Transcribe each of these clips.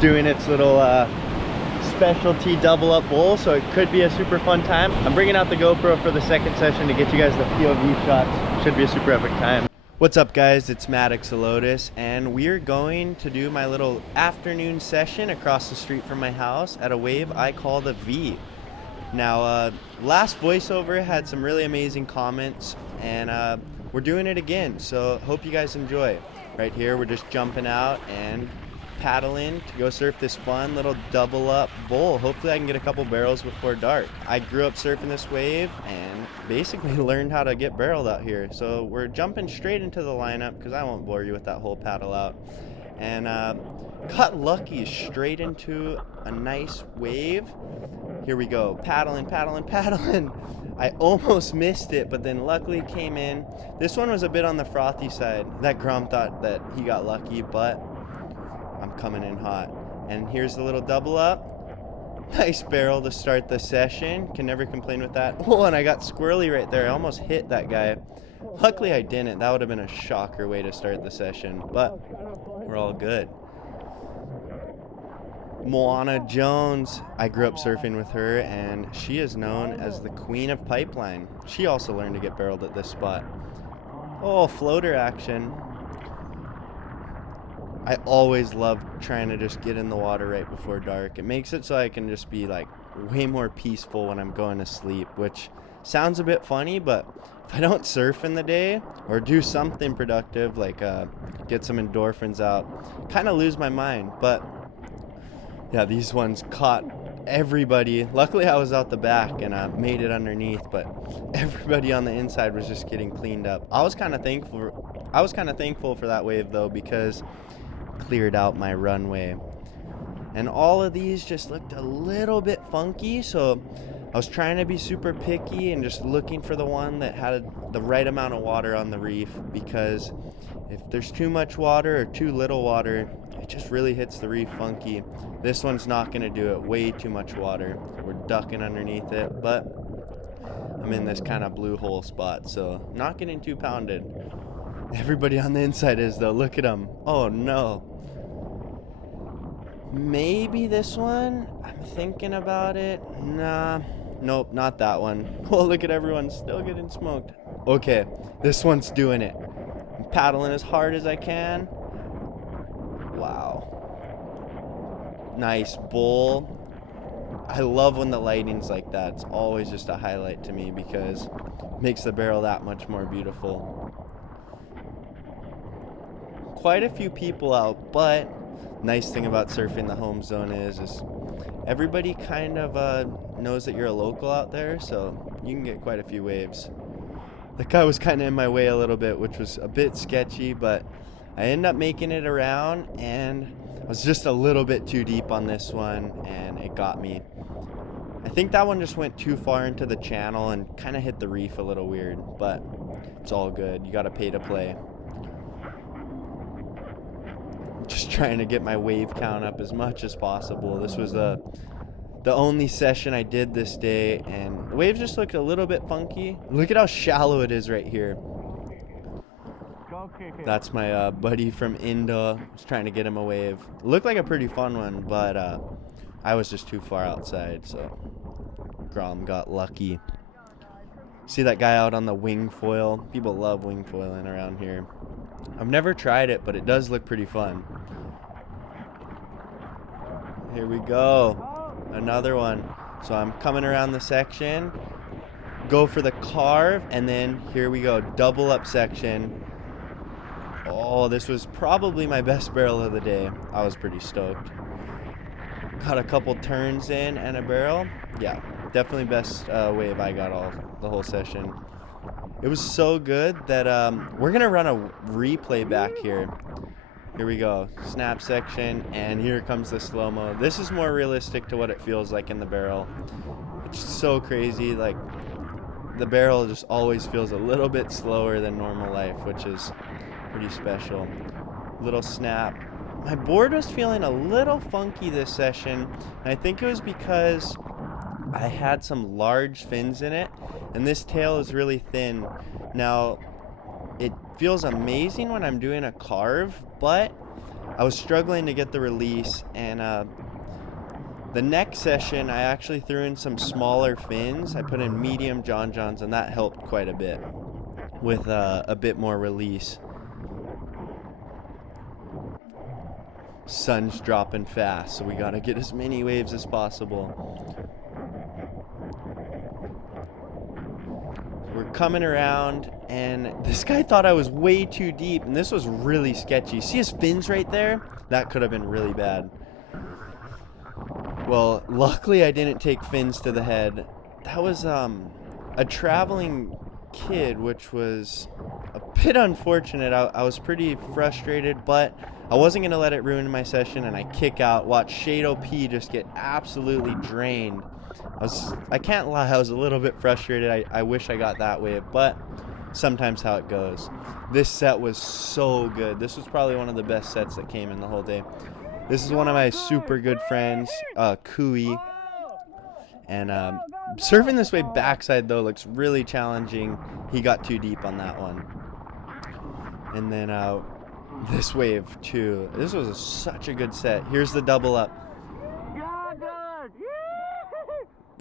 doing its little specialty double up bowl, so it could be a super fun time. I'm bringing out the GoPro for the second session to get you guys the POV shots. Should be a super epic time. What's up guys, it's Matt Xolotus, and we're going to do my little afternoon session across the street from my house at a wave I call the V. Now, last voiceover had some really amazing comments, and we're doing it again, so hope you guys enjoy. Right here, we're just jumping out and paddling to go surf this fun little double up bowl. Hopefully I can get a couple barrels before dark. I grew up surfing this wave and basically learned how to get barreled out here. So we're jumping straight into the lineup because I won't bore you with that whole paddle out. And got lucky straight into a nice wave. Here we go, paddling, paddling, paddling. I almost missed it, but then luckily came in. This one was a bit on the frothy side. That Grom thought that he got lucky, but I'm coming in hot. And here's the little double up. Nice barrel to start the session. Can never complain with that. Oh, and I got squirrely right there. I almost hit that guy. Luckily I didn't. That would have been a shocker way to start the session, but we're all good. Moana Jones, I grew up surfing with her, and she is known as the queen of pipeline. She also learned to get barreled at this spot. Oh, floater action. I always love trying to just get in the water right before dark. It makes it so I can just be like way more peaceful when I'm going to sleep, which sounds a bit funny, but if I don't surf in the day or do something productive like get some endorphins out, kind of lose my mind. But yeah, these ones caught everybody. Luckily I was out the back and made it underneath, but everybody on the inside was just getting cleaned up. I was kind of thankful for that wave though, because cleared out my runway, and all of these just looked a little bit funky, so I was trying to be super picky and just looking for the one that had the right amount of water on the reef, because if there's too much water or too little water, it just really hits the reef funky. This one's not going to do it. Way too much water. We're ducking underneath it, but I'm in this kind of blue hole spot, so not getting too pounded. Everybody on the inside is though. Look at them. Oh no. Maybe this one. I'm thinking about it. Nah. Nope, not that one. Oh, look at everyone still getting smoked. Okay, this one's doing it. I'm paddling as hard as I can. Wow. Nice bowl. I love when the lighting's like that. It's always just a highlight to me because it makes the barrel that much more beautiful. Quite a few people out, but nice thing about surfing the home zone is everybody kind of knows that you're a local out there, so you can get quite a few waves. That guy was kind of in my way a little bit, which was a bit sketchy, but I ended up making it around, and I was just a little bit too deep on this one, and it got me. I think that one just went too far into the channel and kind of hit the reef a little weird, but it's all good. You got to pay to play. Just trying to get my wave count up as much as possible. This was the only session I did this day, and the waves just looked a little bit funky. Look at how shallow it is right here. That's my buddy from Indo. I was trying to get him a wave. It looked like a pretty fun one, but I was just too far outside, so Grom got lucky. See that guy out on the wing foil? People love wing foiling around here. I've never tried it, but it does look pretty fun. Here we go. Another one. So I'm coming around the section, go for the carve, and then here we go. Double up section. Oh, this was probably my best barrel of the day. I was pretty stoked. Got a couple turns in and a barrel. Yeah, definitely best wave I got the whole session. It was so good that we're going to run a replay back here. Here we go. Snap section, and here comes the slow-mo. This is more realistic to what it feels like in the barrel. It's so crazy. Like, the barrel just always feels a little bit slower than normal life, which is pretty special. Little snap. My board was feeling a little funky this session, and I think it was because I had some large fins in it, and this tail is really thin. Now, it feels amazing when I'm doing a carve, but I was struggling to get the release, and the next session I actually threw in some smaller fins. I put in medium John Johns, and that helped quite a bit with a bit more release. Sun's dropping fast, so we gotta get as many waves as possible. We're coming around, and this guy thought I was way too deep, and this was really sketchy. See his fins right there? That could have been really bad. Well, luckily I didn't take fins to the head. That was a traveling kid, which was a bit unfortunate. I was pretty frustrated, but I wasn't going to let it ruin my session, and I kick out. Watch Shade OP just get absolutely drained. I can't lie, I was a little bit frustrated. I wish I got that wave, but sometimes how it goes. This set was so good. This was probably one of the best sets that came in the whole day. This is one of my super good friends, Kui. And surfing this wave backside, though, looks really challenging. He got too deep on that one. And then this wave, too. This was such a good set. Here's the double up.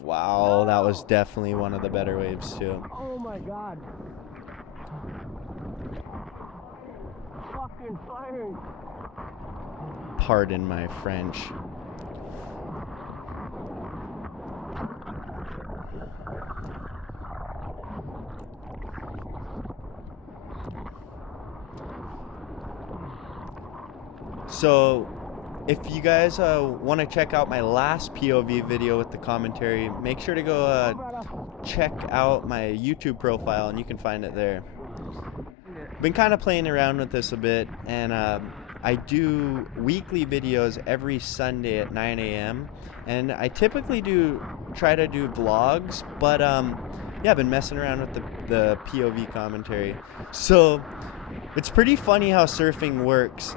Wow, that was definitely one of the better waves, too. Oh, my God. Fucking firing. Pardon my French. So, if you guys want to check out my last POV video with the commentary, make sure to go check out my YouTube profile, and you can find it there. Been kind of playing around with this a bit, and I do weekly videos every Sunday at 9 a.m. and I typically try to do vlogs, but yeah, I've been messing around with the POV commentary. So it's pretty funny how surfing works.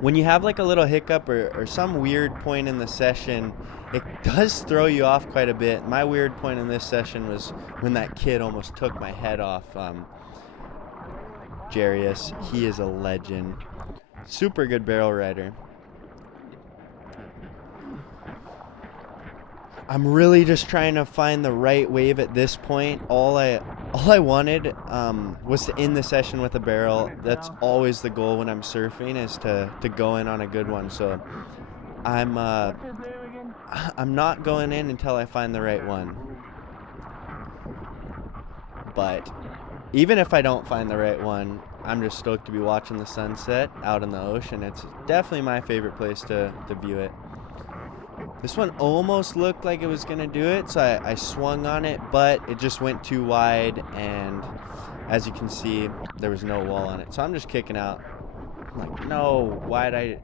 When you have like a little hiccup or some weird point in the session, it does throw you off quite a bit. My weird point in this session was when that kid almost took my head off. Jarius, he is a legend. Super good barrel rider. I'm really just trying to find the right wave at this point. All I wanted was to end the session with a barrel. That's always the goal when I'm surfing, is to go in on a good one. So I'm not going in until I find the right one. But even if I don't find the right one, I'm just stoked to be watching the sunset out in the ocean. It's definitely my favorite place to view it. This one almost looked like it was going to do it, so I swung on it, but it just went too wide, and as you can see, there was no wall on it. So I'm just kicking out. I'm like, no, why'd I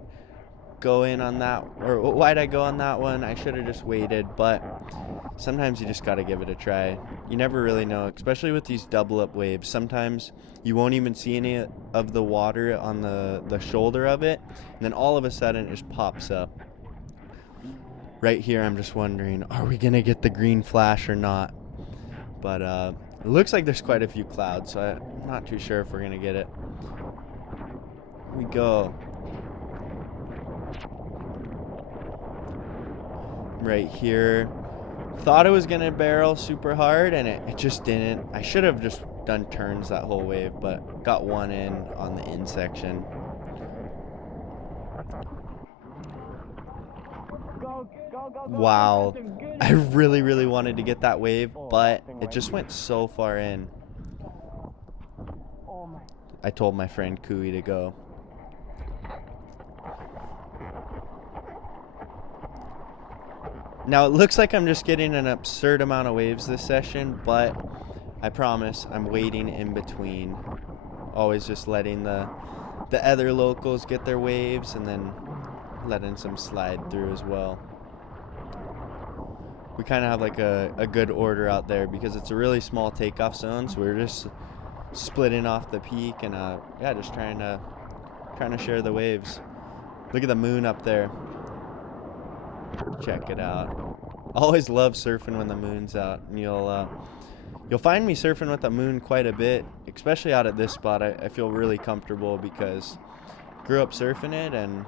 go in on that, or why'd I go on that one? I should have just waited, but sometimes you just got to give it a try. You never really know, especially with these double up waves. Sometimes you won't even see any of the water on the shoulder of it, and then all of a sudden it just pops up. Right here, I'm just wondering, are we gonna get the green flash or not? But it looks like there's quite a few clouds, so I'm not too sure if we're gonna get it. Here we go. Right here. Thought it was gonna barrel super hard, and it just didn't. I should have just done turns that whole wave, but got one in on the in section. Wow, I really wanted to get that wave, but it just went so far in. I told my friend Kui to go. Now it looks like I'm just getting an absurd amount of waves this session, but I promise I'm waiting in between. Always just letting the other locals get their waves, and then letting some slide through as well. We kind of have like a good order out there because it's a really small takeoff zone, so we're just splitting off the peak, and yeah, just trying to share the waves. Look at the moon up there. Check it out. Always love surfing when the moon's out, and you'll find me surfing with the moon quite a bit, especially out at this spot. I feel really comfortable because grew up surfing it, and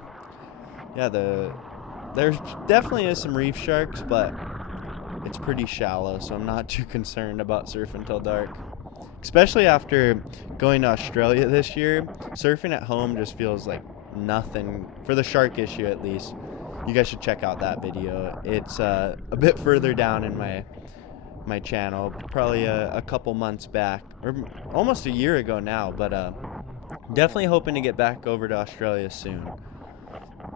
yeah, there definitely is some reef sharks, but it's pretty shallow, so I'm not too concerned about surfing till dark. Especially after going to Australia this year, surfing at home just feels like nothing, for the shark issue at least. You guys should check out that video. It's a bit further down in my channel, probably a couple months back, or almost a year ago now, but definitely hoping to get back over to Australia soon.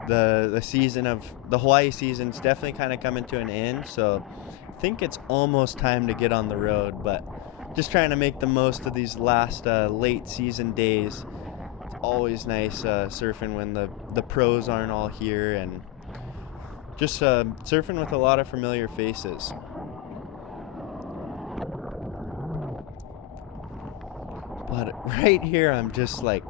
The season of the Hawaii season's definitely kind of coming to an end, so I think it's almost time to get on the road, but just trying to make the most of these last late season days. It's always nice surfing when the pros aren't all here, and just surfing with a lot of familiar faces. But right here, I'm just like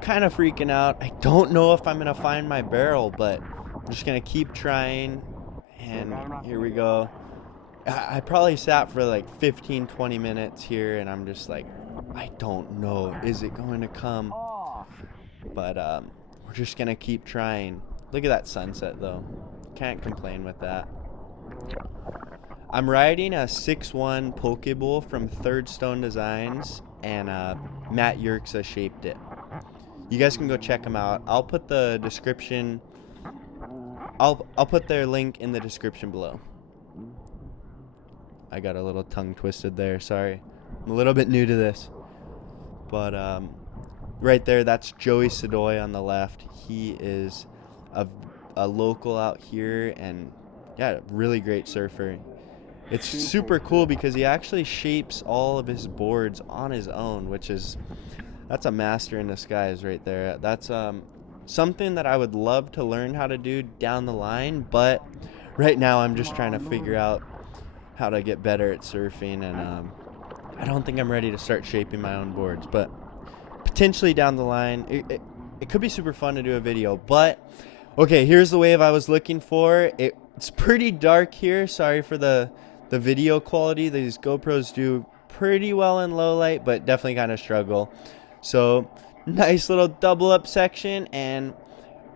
kind of freaking out. I don't know if I'm gonna find my barrel, but I'm just gonna keep trying. And here we go. I probably sat for like 15-20 minutes here, and I'm just like, I don't know, is it going to come? But we're just gonna keep trying. Look at that sunset though, can't complain with that. I'm riding a 6'1" poke bowl from Third Stone Designs, and Matt Yerxa shaped it. You guys can go check them out. I'll put the description, I'll put their link in the description below. I got a little tongue twisted there, sorry. I'm a little bit new to this. But right there, that's Joey Sadoy on the left. He is a local out here, and yeah, really great surfer. It's super cool because he actually shapes all of his boards on his own, that's a master in disguise right there. That's something that I would love to learn how to do down the line, but right now I'm just trying to figure out how to get better at surfing, and I don't think I'm ready to start shaping my own boards, but potentially down the line it could be super fun to do a video. But okay, here's the wave I was looking for. It's pretty dark here, sorry for the video quality. These GoPros do pretty well in low light, but definitely kind of struggle. So nice little double up section, and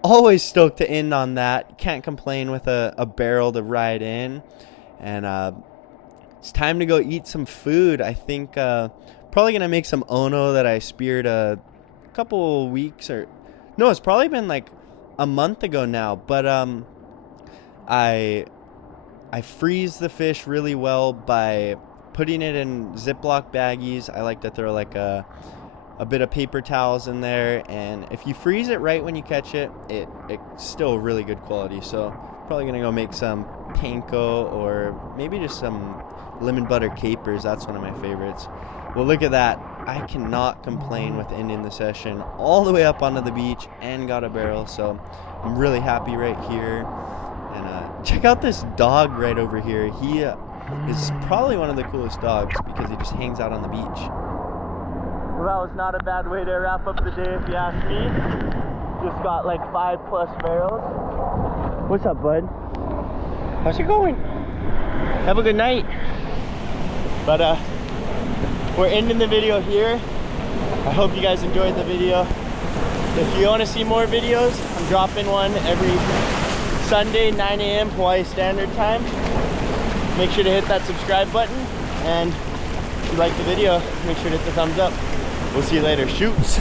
always stoked to end on that. Can't complain with a barrel to ride in. And it's time to go eat some food. I think probably gonna make some ono that I speared a couple weeks, or no, it's probably been like a month ago now, but I freeze the fish really well by putting it in Ziploc baggies. I like to throw like a bit of paper towels in there, and if you freeze it right when you catch it, it's still really good quality. So probably gonna go make some panko, or maybe just some lemon butter capers. That's one of my favorites. Well, look at that. I cannot complain with ending the session all the way up onto the beach and got a barrel, so I'm really happy right here. And check out this dog right over here. He is probably one of the coolest dogs because he just hangs out on the beach. Well, that was not a bad way to wrap up the day if you ask me. Just got like 5+ barrels. What's up, bud? How's it going? Have a good night. But we're ending the video here. I hope you guys enjoyed the video. If you want to see more videos, I'm dropping one every Sunday, 9 AM Hawaii Standard Time. Make sure to hit that subscribe button, and if you like the video, make sure to hit the thumbs up. We'll see you later. Shoots!